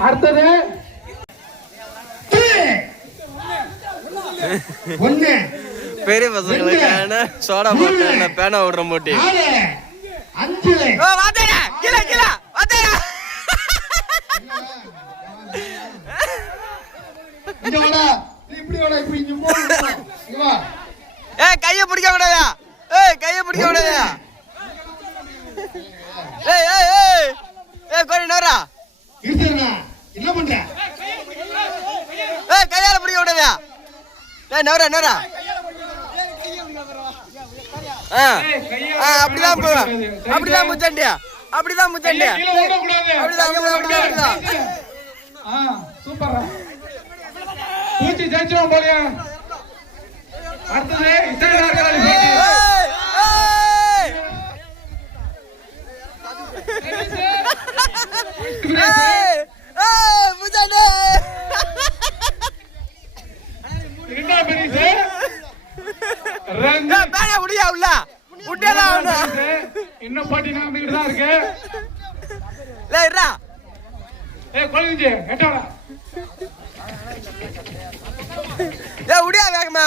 அடுத்தது பெரிய பசங்களுக்கு சோடா போட்டு பேனா விடுற போட்டி கைய பிடிக்க கூடாதா கைய பிடிக்க கூடாதா கோரி நோரா என்ன பண்ற கையால பிடிக்க கூடாதா நோரா நோரா அப்படிதான் அப்படிதான் முச்சண்டியா அப்படிதான் முச்சண்டியா அப்படிதான் சூப்பர் பூச்சி ஜெயிச்சோம் போலியா அடுத்தது இன்னும் போட்டி நடந்துகிட்டு தான் இருக்கு கொழுந்து எட்டோட உடியா வேகமா